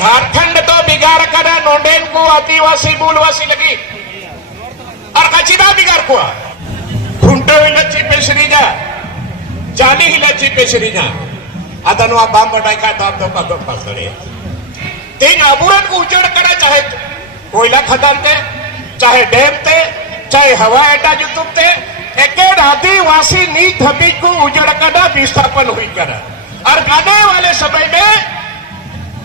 झारखंड तो बिगाड़ कर नोडेन को आदिवासी मूलवासी लगी और कचिदा बिगाड़ को खुंटो हिलची पेशरीजा जाली हिलची पेशरीजा अदनवा बाम बटाई का दाब दो पासड़े तीन अबूरन को उजड़ करा चाहे कोयला खदान ते चाहे डैम ते चाहे हवा अड्डा जुतुब ते एक आदिवासी नीत हबी को उजड़ करा विस्थापन हुई करा और आने वाले समय में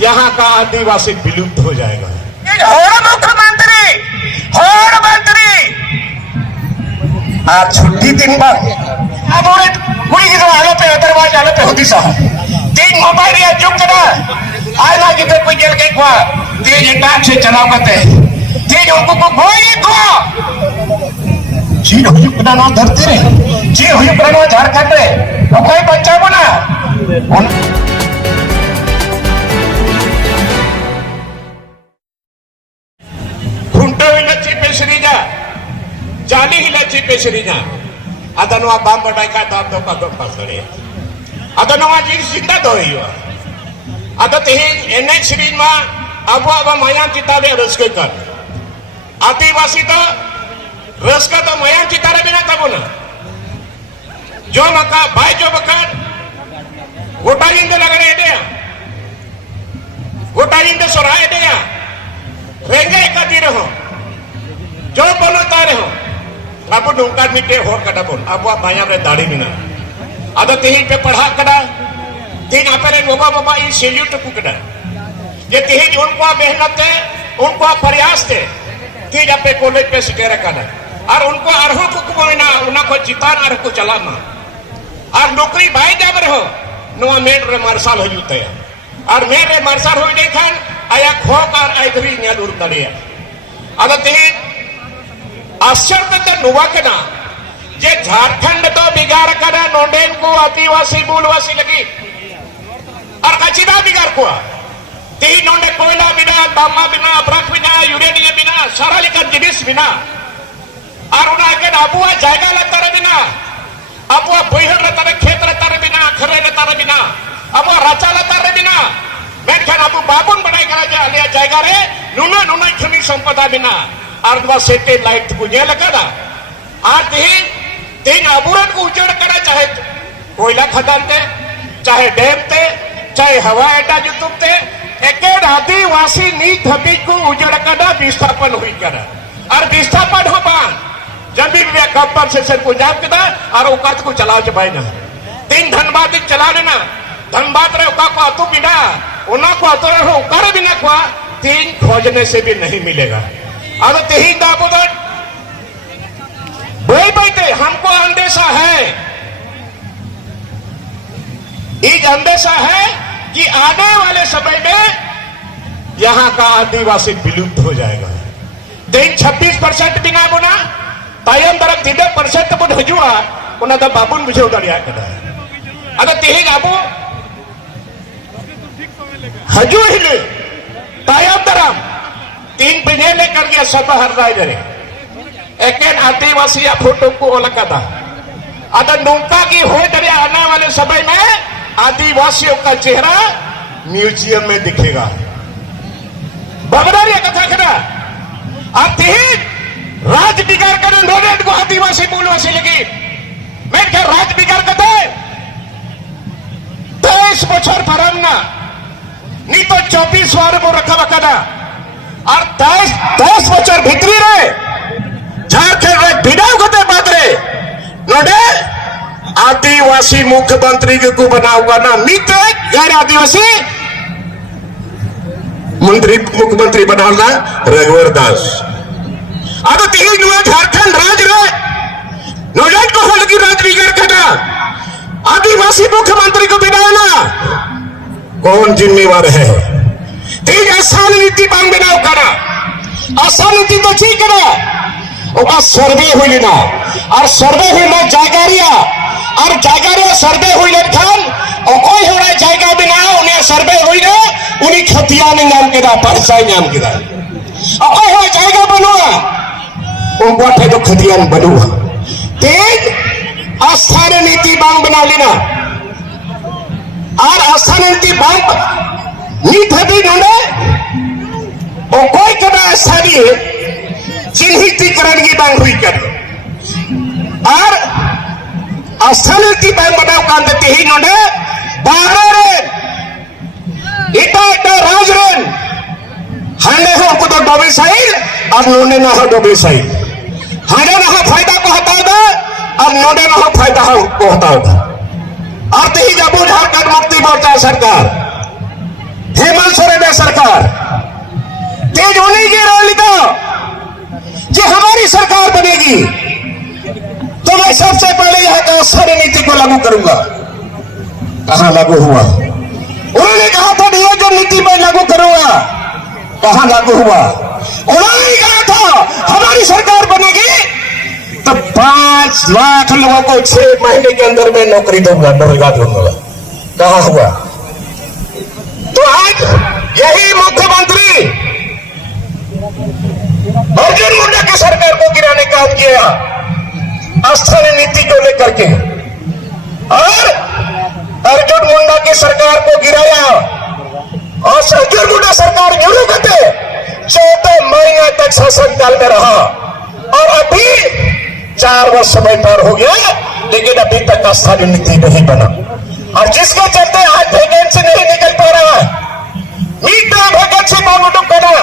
यहाँ का आदिवासी विलुप्त हो जाएगा। मुख्यमंत्री आज छुट्टी दिन पर अब कोई की आलो पे दरवाजा आलो पे होती साहब तीन मोबाइल या जुग करा आज ना जितने कोई जेल के को तेज इंटरनेट से चलाओ करते तेज उनको को कोई को जी हुई अपना नाम धरते रहे जी हुई अपना नाम झारखंड रे अब कोई बच्चा को ना जाली हिलची पेशरीजा अदनवा बाम बटाई का दाब दो पासड़े अदनवा जी जिंदा दोई अद तेही एनएच सीरीज में अब माया चितारे रस्के कर आदिवासी तो रस्का तो माया चितारे बिना तब ना जो मका भाई जो बकर गोटा जिंदे लगने दे गोटा जिंदे सोराए दे रेंगे का दी रहो जो बोलो तारे हो अब नौका मिटे हो कटा बोल अब वह माया रे दाढ़ी बिना अद तेही पे पढ़ा कड़ा तीन आपरे नोबा बाबा ई सेल्यूट कुकड़ा ये तेही उनको मेहनत है उनको प्रयास थे तीन आपे कॉलेज पे सिकेरा कड़ा और उनको अरहु को बिना उनको चितान अरहु को चलाना और नौकरी भाई जब रहो नवा मेड रे मार्शल हो जुते और मेड रे मार्शल हो देखन आया खोक और आइधरी न्याल उड़ दड़िया अद तेही आश्चर्य तो नुवा के ना ये झारखंड तो बिगाड़ कर नोडेन को आदिवासी मूलवासी लगी और कचिदा बिगाड़ को तीन नोडे कोयला बिना तांबा बिना ब्रक बिना यूरेनियम बिना सारा लेकर जिनिस बिना और उन्हें अबुआ जायगा लतार बिना अबुआ बहर लतार खेत लतार बिना खरे लतार बिना अबुआ राचा लतार बिना मेनखान अबु बाबुन बनाई करा जायगा रे नुना नुना खनिज संपदा बिना और सैटेलाइट को ये लगा आज तीन अबूरन को उजड़ करा चाहे कोयला खदान ते चाहे डैम ते चाहे हवा अड्डा जुतुब ते एक आदिवासी नीत हबी को उजड़ करा विस्थापन हुई करा और विस्थापन हो पान जब भी कंपनसेशन को जाप कदा और औकात को चलाओ चबाई ना तीन धनबाद चला लेना धनबाद रे औका को अतु बिना उना को अतु रे औकार बिना को तीन खोजने से भी नहीं मिलेगा अब तेही दाबोदर भाई बैठे हमको अंदेशा है एक अंदेशा है कि आने वाले समय में यहाँ का आदिवासी विलुप्त हो जाएगा तीन 26% बिना बुना तायम दरक 3% बुन हजुआ उन्हें तो बाबुन मुझे उधर याद करना है अगर तेही बाबू हजू हिले तायम दरम तीन बिने लेकर गया सब हर राय दे एक आदिवासी फोटो को लगा था अगर नौका की हो दरे आने वाले समय में आदिवासियों का चेहरा म्यूजियम में दिखेगा बबरारी कथा करा आती राज बिगाड़ कर नोडेन को आदिवासी मूलवासी लगी मैं क्या राज बिगाड़ करते 23 बछर परमना नहीं तो 24 वार को रखा बकादा और 10 बच्चर भितरी रे झारखंड रे बिनाव कते बात रे नोडे आदिवासी मुख्यमंत्री को बनाऊंगा ना नीते गैर आदिवासी मुख्यमंत्री बनाऊंगा रघुवर दास अब तीन नुआ झारखंड राज रे नोडे को हो लगी राज बिगाड़ करना आदिवासी मुख्यमंत्री को बनाना कौन जिम्मेवार है तीन आसान नीति बांग बनाओ करा आसान नीति तो ठीक है सर्वे हुई ना और सर्वे हुई ना जायगारिया और जायगारिया सर्वे हुई खान और कोई हो रहा जायगा बिना उन्हें सर्वे हुई ना उन्हीं खतिया ने नाम के दा परसाई नाम के दा और कोई हो जायगा बनवा उनको थे तो खतिया बनवा तीन आसान नीति बांग बना लेना और आसान नीति बांग नीत हबी नोडे Bongkoi kena sari चिन्हितीकरण की बांग हुई कर और अस्थानीय बांग बनाव कान देते ही नोने बारह रेन इटा राज रेन हाने हो उनको तो डोमिसाइल अब नोने ना हो डोमिसाइल हाने ना हो फायदा को हटाओ अब नोने ना हो फायदा को हटाओ और ते ही जब झारखंड मुक्ति मोर्चा सरकार हेमंत सोरेन सरकार तेज होने की रणनीति जो हमारी सरकार बनेगी तो मैं सबसे पहले यह सारी नीति को लागू करूंगा। कहां लागू हुआ? उन्होंने कहा था ये जो नीति मैं लागू करूंगा, कहां लागू हुआ? उन्होंने कहा था हमारी सरकार बनेगी तो 5 लाख लोगों को 6 महीने के अंदर में नौकरी दूंगा, नरेगा दूंगा। कहां हुआ? तो आज यही मुख्यमंत्री अर्जुन मुंडा की सरकार को गिराने का काम किया स्थानीय नीति को लेकर के, और अर्जुन मुंडा की सरकार को गिराया और अर्जुन मुंडा सरकार यूं कहते 14 महीने तक शासनकाल में रहा और अभी 4 वर्ष समय पार हो गया लेकिन अभी तक स्थानीय नीति नहीं बना। और जिसके चलते आज वैकेंसी नहीं निकल पा रहा है, मीटर वैकेंसी मांगो बना,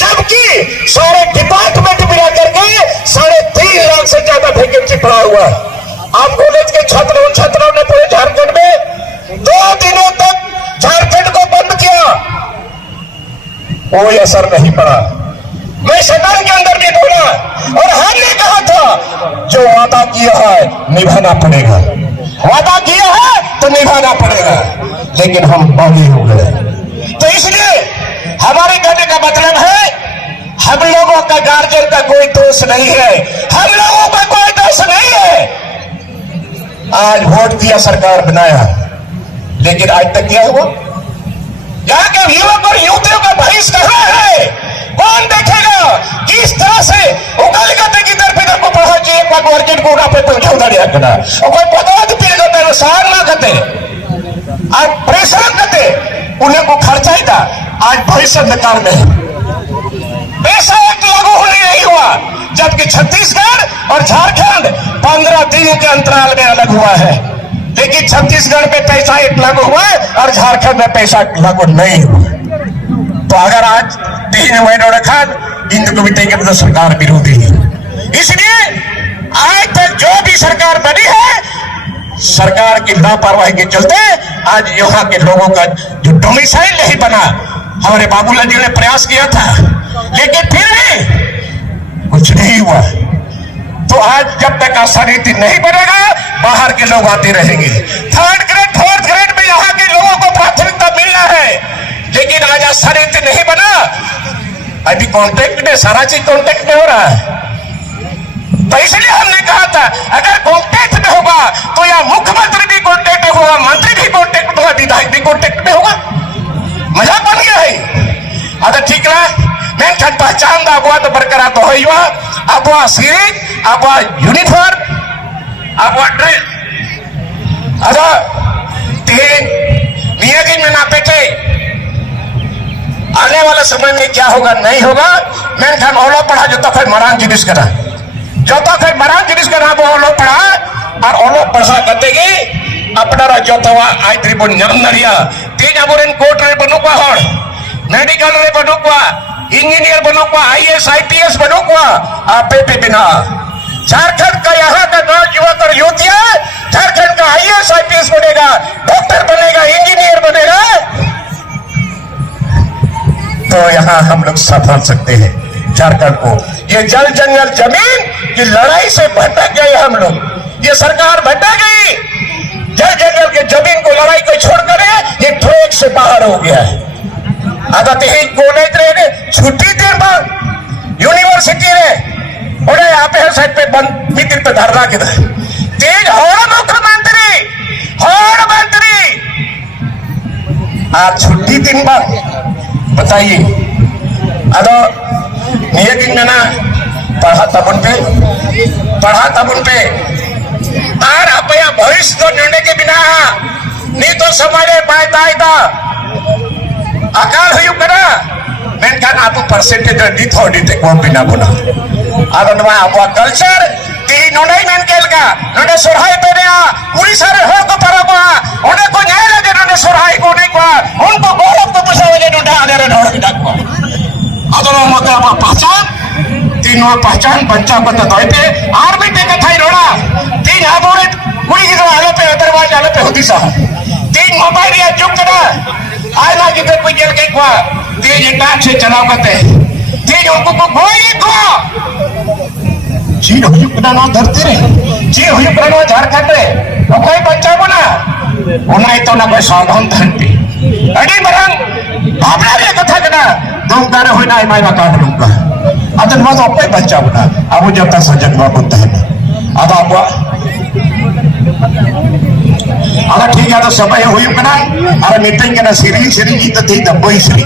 जबकि सारे डिपार्टमेंट मिला करके 3.5 लाख से ज्यादा वैकेंसी पड़ा हुआ है। आप कॉलेज के छात्रों ने पूरे झारखंड में 2 दिनों तक झारखंड को बंद किया, कोई असर नहीं पड़ा। मैं सदन के अंदर भी बोला और हमने कहा था जो वादा किया है निभाना पड़ेगा, वादा किया है तो निभाना पड़ेगा, लेकिन हम बागी हो गए। तो इसलिए हमारे कहने का मतलब है हम लोगों का गार्जियन का कोई दोष नहीं है, हम लोगों का कोई दोष नहीं है। आज वोट दिया, सरकार बनाया, लेकिन आज तक क्या हुआ? यहाँ के युवक और युवतियों का भविष्य कहाँ है? कौन देखेगा? किस तरह से उगल गते की तरफ इधर को पढ़ा कि एक बार मार्केट को पे पहुंचा उधर करना और कोई पदार्थ पी गए सार ना कहते आज प्रेशर कहते उन्हें को खर्चा ही था। आज भविष्य अंधकार में पैसा एक लागू होने नहीं हुआ, जबकि छत्तीसगढ़ और झारखंड 15 दिन के अंतराल में अलग हुआ है, लेकिन छत्तीसगढ़ में पैसा एक लागू हुआ है और झारखंड में पैसा लागू नहीं हुआ। तो अगर आज 3 महीनों रखा इंद्र को भी तो सरकार विरोधी है। इसलिए आज तक जो भी सरकार बनी है, सरकार की लापरवाही के चलते आज यहाँ के लोगों का जो डोमिसाइल नहीं बना, हमारे बाबूलाल जी ने प्रयास किया था लेकिन फिर भी कुछ नहीं हुआ। तो आज जब तक आशा नीति नहीं बनेगा बाहर के लोग आते रहेंगे। 3rd ग्रेड 4th ग्रेड में यहाँ के लोगों को प्राथमिकता मिलना है, लेकिन आज आशा नीति नहीं बना। अभी कॉन्टेक्ट में सारा चीज कॉन्टेक्ट में हो रहा है। तो इसलिए हमने कहा था अगर कॉन्टेक्ट में होगा तो या मुख्यमंत्री भी कॉन्टेक्ट में होगा, मंत्री भी कॉन्टेक्ट में होगा, विधायक भी कॉन्टेक्ट में होगा। मजाक बन गया है। अगर ठीक रहा मैं पहचान अगुआ तो बरकरार तो हुआ, अगुआ सीरीज, अगुआ यूनिफॉर्म, अगुआ ड्रेस, अगर 3 नियगिन में ना पेटे आने वाला समय में क्या होगा नहीं होगा। मैं ओलो पढ़ा जो तक मरान जिनिस करा, जो तक मरान जिनिस करा वो ओलो पढ़ा और ओलो पढ़ा करते अपना जो आज त्रिपुन नरिया 3 अबुरेन कोर्ट रे बनुआ हर मेडिकल रे बनुआ इंजीनियर बनुआ IAS IPS बनुआ आपे पे बिना झारखंड का यहाँ का नौजुवक और युवतियां झारखंड का IAS IPS बनेगा, डॉक्टर बनेगा, इंजीनियर बनेगा, तो यहाँ हम लोग संभाल सकते हैं झारखंड को। ये जल जंगल जमीन की लड़ाई से भटक गए हम लोग, ये सरकार भटक गई। जल जंगल के जमीन को लड़ाई को छोड़कर ये ट्रैक से बाहर हो गया है। आदत ही कॉलेज रे छुट्टी देर बाद यूनिवर्सिटी रे और यहाँ पे साइड पे बंद भीतर पे धरना के तेज और मुख्यमंत्री आज छुट्टी दिन बाद बताइए अदो ये दिन में ना पढ़ा तब उन पे और अपया भविष्य तो निर्णय के बिना नहीं तो समाज पाता अकाल हुई करा मैं पहचान आप परसेंटेज नित हो नित को बिना बना आदो नवा अब कल्चर ती नोडे मेन गेल का नोडे सोरहाय पेने उड़ीसा रे हो को परबा ओडे को न्याय लगे नोडे सोरहाय को नहीं को उनको गौरव को पुछा वजे नोडे आदे रे नोडे बिदा को आदो नवा मत आप पहचान तीनों पहचान बच्चा को तो पे आर भी ते कथाई रोड़ा तीन आबोरे कुड़ी की आलो पे दरवाजा आलो पे होती सा तीन मोबाइल या चुप करा आय लागे पे कोई जेल के को तीन इंटरनेट से चलाओ करते तीन उनको को कोई को चीन हुई कना धरती रे चीन हुई कना झारखंड रे कोई बच्चा बना उन्हें तो ना कोई सावधान धरती अड़ी मरंग भावना रे कथा कना दोंगारे होई ना माय काट लूंगा अदन मत कोई बच्चा बना अब जब तक सजग बाबू तहन अब आप अगर ठीक है तो समय हुई कना अरे मीटिंग कना सीरी तो थी दबई सीरी